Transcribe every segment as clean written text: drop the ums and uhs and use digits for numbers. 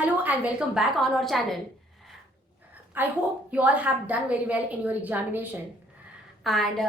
Hello and welcome back on our channel. I hope you all have done very well in your examination. And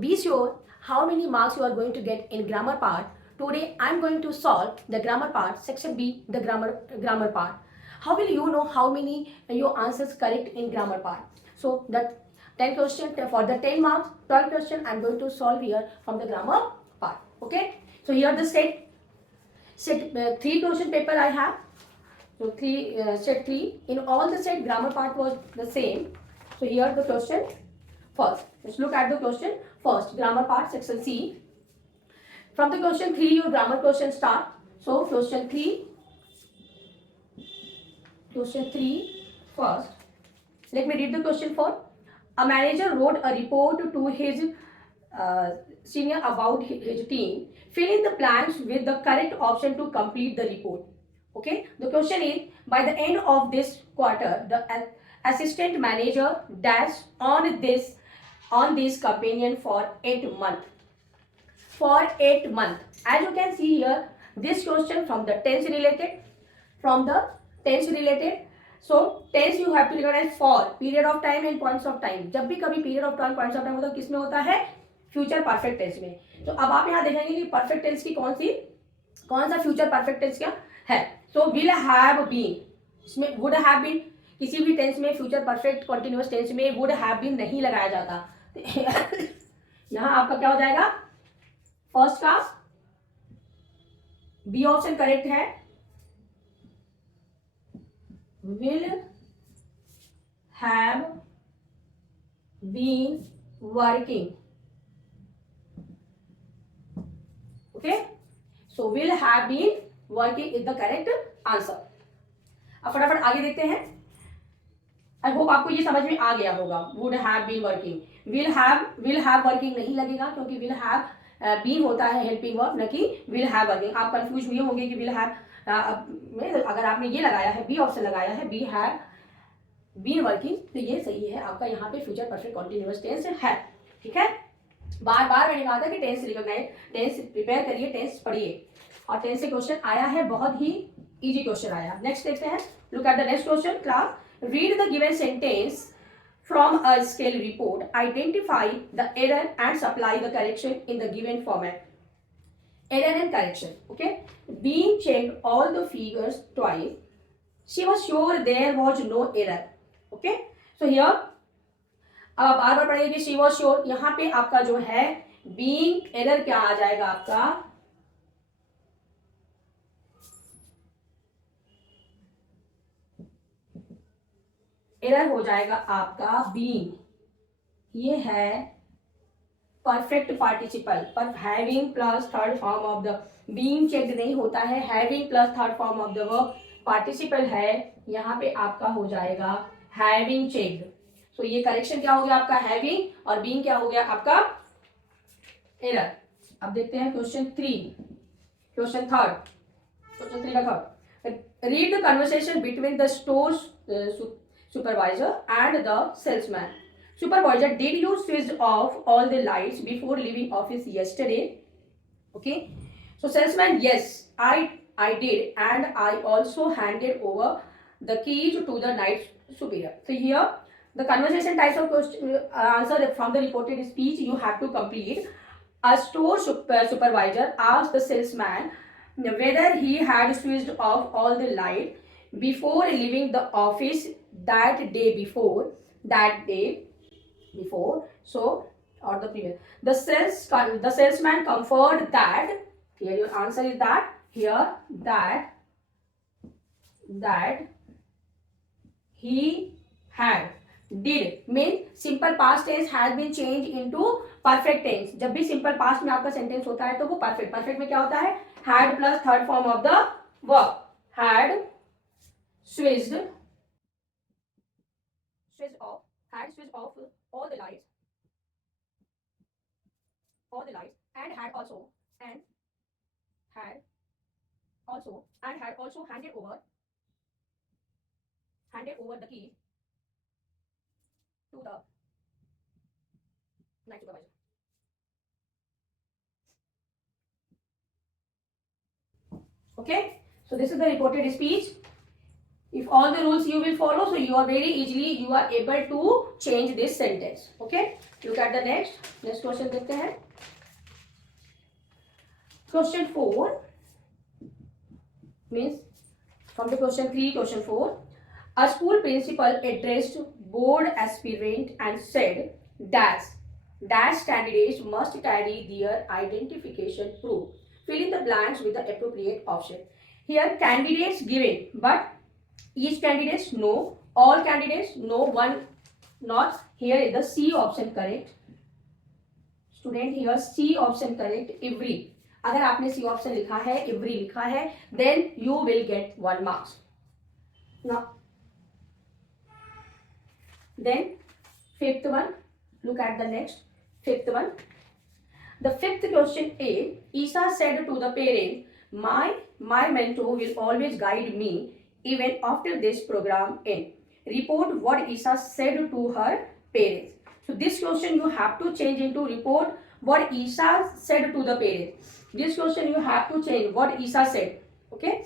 be sure how many marks you are going to get in grammar part. Today I am going to solve the grammar part, section B, the grammar part. How will you know how many your answers correct in grammar part? So the 10 question for the 10 marks, 12 question I am going to solve here from the grammar part. Okay. So here the set 3 question paper I have. So set 3 in all the set grammar part was the same. So here the question first. Let's look at the question first. Grammar part section C. From the question 3 your grammar question start. So question 3 first. Let me read the question first. A manager wrote a report to his senior about his team. Fill in the blanks with the correct option to complete the report. Okay, the question is, by the end of this quarter, the assistant manager dash on this companion for 8 months. For 8 months. As you can see here, this question from the tense related. So tense you have to recognize for period of time and points of time. जब भी कभी period of time, points of time होता है, किस में होता है? Future perfect tense में. तो अब आप यहाँ देखेंगे कि परफेक्ट टेंस की कौन सा फ्यूचर परफेक्ट टेंस क्या है. सो विल हैव बीन, इसमें वुड हैव बीन किसी भी टेंस में फ्यूचर परफेक्ट कॉन्टिन्यूअस टेंस में वुड हैव बीन नहीं लगाया जाता. यहाँ आपका क्या हो जाएगा? फर्स्ट का बी ऑप्शन करेक्ट है. Will have been working. Okay, so will have been working is the correct answer. अब फटाफट आगे देखते हैं. आई होप आपको ये समझ में आ गया होगा. would have been working, will have working नहीं लगेगा क्योंकि will have been होता है हेल्पिंग वर्ब, न कि will have working. आप कंफ्यूज हुए होंगे कि will have में अगर आपने ये लगाया है, बी ऑप्शन लगाया है, बी हैव बीन वर्किंग, तो ये सही है आपका. यहाँ पे फ्यूचर परफेक्ट कॉन्टिन्यूअस टेंस है. ठीक है, बार बार मैंने कहा था कि टेंस रिकॉग्नाइज, टेंस प्रिपेयर करिए, टेंस पढ़िए. और टेंस से क्वेश्चन आया है, बहुत ही इजी क्वेश्चन आया. नेक्स्ट देखते हैं. Look at the next question. Class, read the given sentence from a scale report, identify the error and supply the correction in the given format. Error and correction. Okay, being checked all the figures twice, she was sure there was no error. Okay, so here अब आप बार बार पढ़ेंगे she was sure. यहाँ पे आपका जो है being error क्या आ जाएगा आपका? एरर हो जाएगा आपका बीइंग. ये है परफेक्ट पार्टिसिपल, पर having plus third form of the, being checked नहीं होता है, having plus third form of the verb participle है. यहाँ पे आपका हो जाएगा हैविंग चेक्ड. सो ये करेक्शन क्या हो गया आपका? हैविंग, और बीइंग क्या हो गया आपका? एरर. अब देखते हैं क्वेश्चन थ्री का third. Read the conversation between the store supervisor and the salesman. Supervisor, did you switch off all the lights before leaving office yesterday? Okay. So salesman, yes, I did, and I also handed over the keys to the night superior. So here the conversation types of question answer from the reported speech you have to complete. A store supervisor asked the salesman whether he had switched off all the light before leaving the office that day before. So, or the previous, the salesman confirmed that, here your answer is that, here that he had. Did mean simple past tense has been changed into perfect tense. जब भी simple past में आपका sentence होता है तो वो perfect में क्या होता है? had plus third form of the verb, had switched off all the lights and had also handed over the key to the night supervisor. Okay, so this is the reported speech. If all the rules you will follow, so you are very easily you are able to change this sentence. Okay, look at the next question देखते हैं. Question 4 means from the question 3, question 4. A school principal addressed board aspirant and said dash candidates must carry their identification proof. Fill in the blanks with the appropriate option. Here candidates given, but each candidates no, all candidates no, one not. Here is the C option correct. Student here C option correct. Every. अगर आपने C option लिखा है, every लिखा है, then you will get 1 marks. Now, then fifth one. Look at the next fifth one. The fifth question is, Isa said to the parent, my mentor will always guide me even after this program ends. Report what Isa said to her parents. So this question you have to change into report what Isa said to the parents. This question you have to change what Isa said. Okay.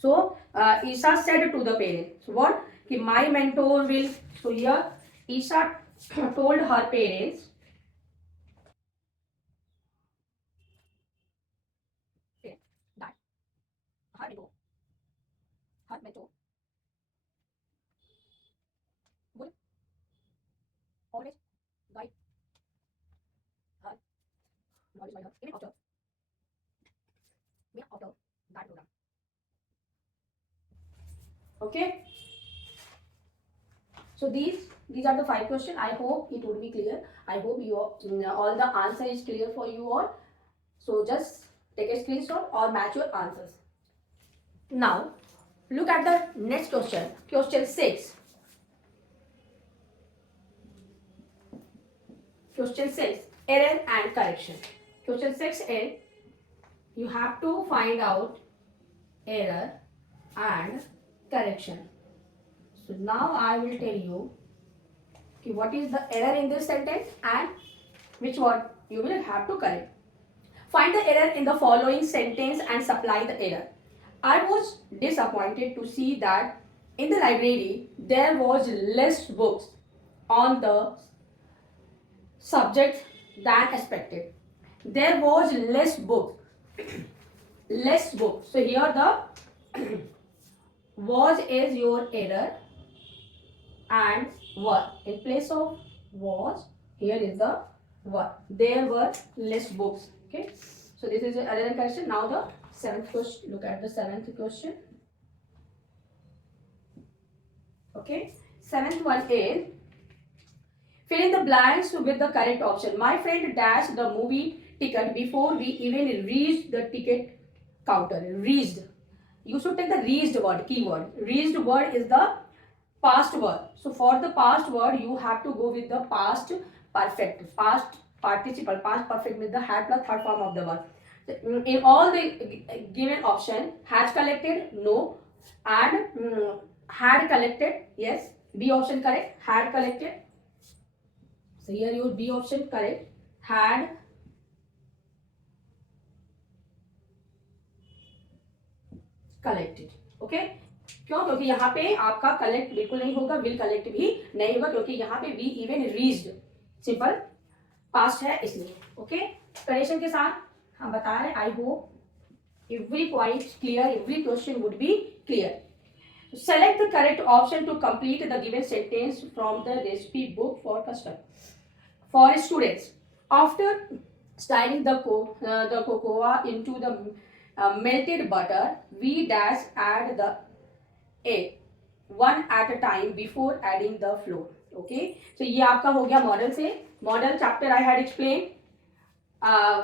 So Isa said to the parents. So what? Ki my mentor will. So here Isa told her parents. That her mentor would always guide her, even after that program. Okay. So these are the 5 questions. I hope it would be clear. I hope you all the answer is clear for you all. So just take a screenshot or match your answers. Now look at the next question. Question 6. Question 6. Error and correction. Question 6 is you have to find out error and correction. So now I will tell you what is the error in this sentence and which one you will have to correct. Find the error in the following sentence and supply the error. I was disappointed to see that in the library there was less books on the subject than expected. There was less book. Less book. So here the was is your error and were. In place of was, here is the were. There were less books. Okay. So this is the error and correction. Now the 7th question. Look at the 7th question. Okay. 7th one is fill in the blanks with the correct option. My friend dashed the movie ticket before we even reached the ticket counter. Reached. You should take the reached word, keyword. Reached word is the past word. So for the past word, you have to go with the past perfect, past participle, past perfect with the had plus third form of the word. In all the given option, has collected, no, and had collected, yes. B option correct, had collected. So here your B option correct, had collected. Okay. क्यों? क्योंकि यहाँ पे आपका collect बिल्कुल नहीं होगा, will collect भी नहीं होगा क्योंकि यहाँ पे we even reached simple past है इसलिए. ओके. करेक्शन के साथ हम बता रहे हैं. I hope every point clear, every question would be clear. Select the correct option to complete the given sentence from the recipe book for custard. For students, after stirring the cocoa into the melted butter, we dash add the egg one at a time before adding the flour. Okay, so ये आपका हो गया model से. Model chapter I had explained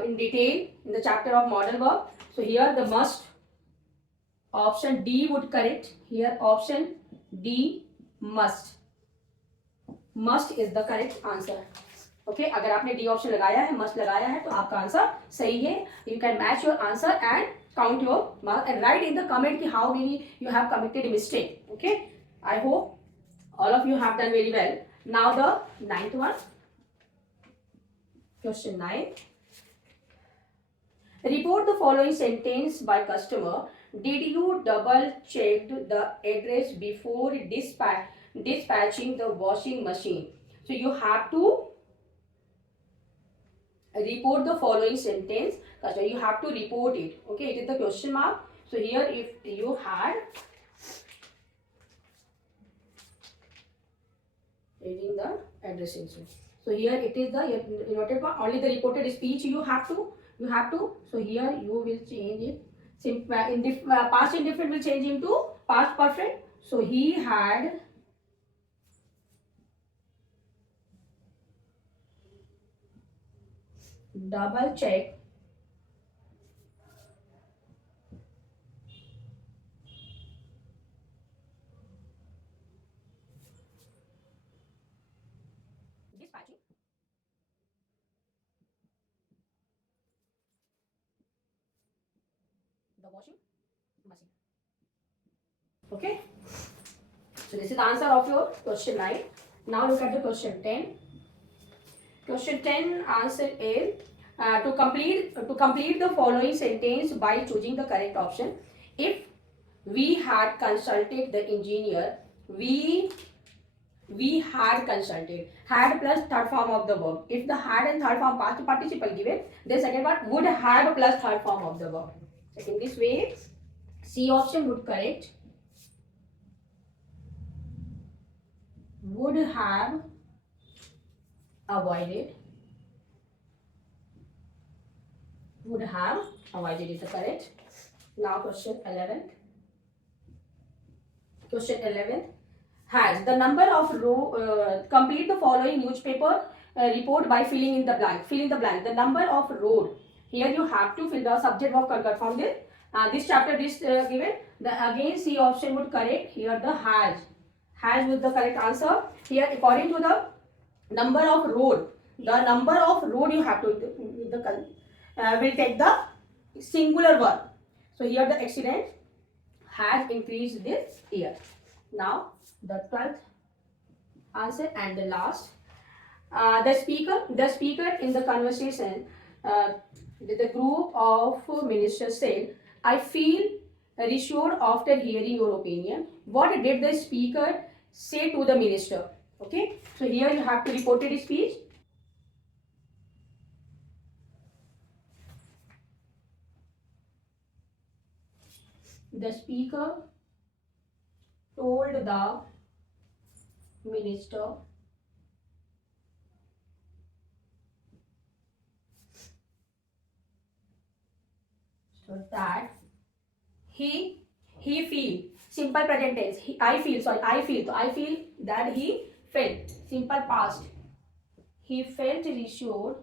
in detail in the chapter of model work. So here the must option D would correct. Here option D must. Must is the correct answer. Okay, अगर आपने D option लगाया है, must लगाया है तो आपका answer सही है. You can match your answer and count your mark and write in the comment कि how many you have committed a mistake. Okay, I hope all of you have done very well. Now the 9th one. Question 9. Report the following sentence by customer Did you double checked the address before dispatching the washing machine? So you have to report the following sentence. So you have to report it. Okay, it is the question mark. So here if you had reading the addressing. So here it is the noted one. Only the reported speech you have to. So here you will change it. Past indifferent will change into past perfect. So he had double check dispatching the washing machine. Okay. So this is the answer of your question 9. Now look at the question 10. Question 10 answer is to complete the following sentence by choosing the correct option. If we had consulted the engineer, we had consulted. Had plus third form of the verb. If the had and third form past participle given, the second part would have plus third form of the verb. So in this way, C option would correct. Would have avoided. Would have avoided is the correct. Now question 11. Question 11 has the number of complete the following newspaper report by filling in the blank. Fill in the blank. The number of road. Here you have to fill the subject verb concurrent from this. This chapter is given. The again C option would correct. Here the has with the correct answer. Here according to the number of road. The number of road you have to will take the singular verb. So here the accident has increased this year. Now the 12th answer and the last. The speaker in the conversation with the group of ministers said, I feel reassured after hearing your opinion. What did the speaker say to the minister? Okay, so here you have to report it speech. The speaker told the minister so that he feel simple present tense. I feel that he felt simple past. He felt reassured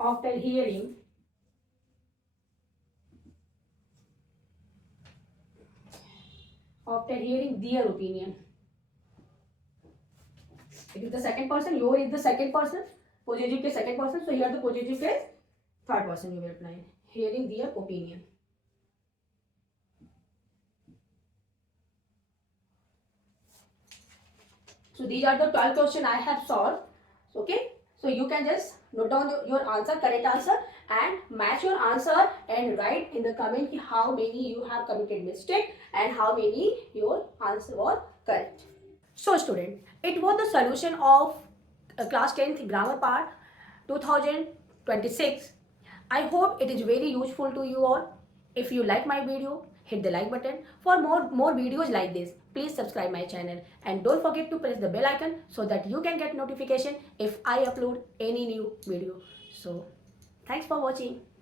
after hearing their opinion. It is the second person. Your is the second person. Possessive is second person. So here the possessive is third person. You will apply hearing their opinion. So these are the 12 questions I have solved. Okay. So you can just note down your answer, correct answer, and match your answer and write in the comment how many you have committed mistake and how many your answer was correct. So student, it was the solution of class 10th grammar part 2026. I hope it is very useful to you all. If you like my video, hit the like button. For more videos like this, please subscribe my channel and don't forget to press the bell icon so that you can get notification if I upload any new video. So thanks for watching.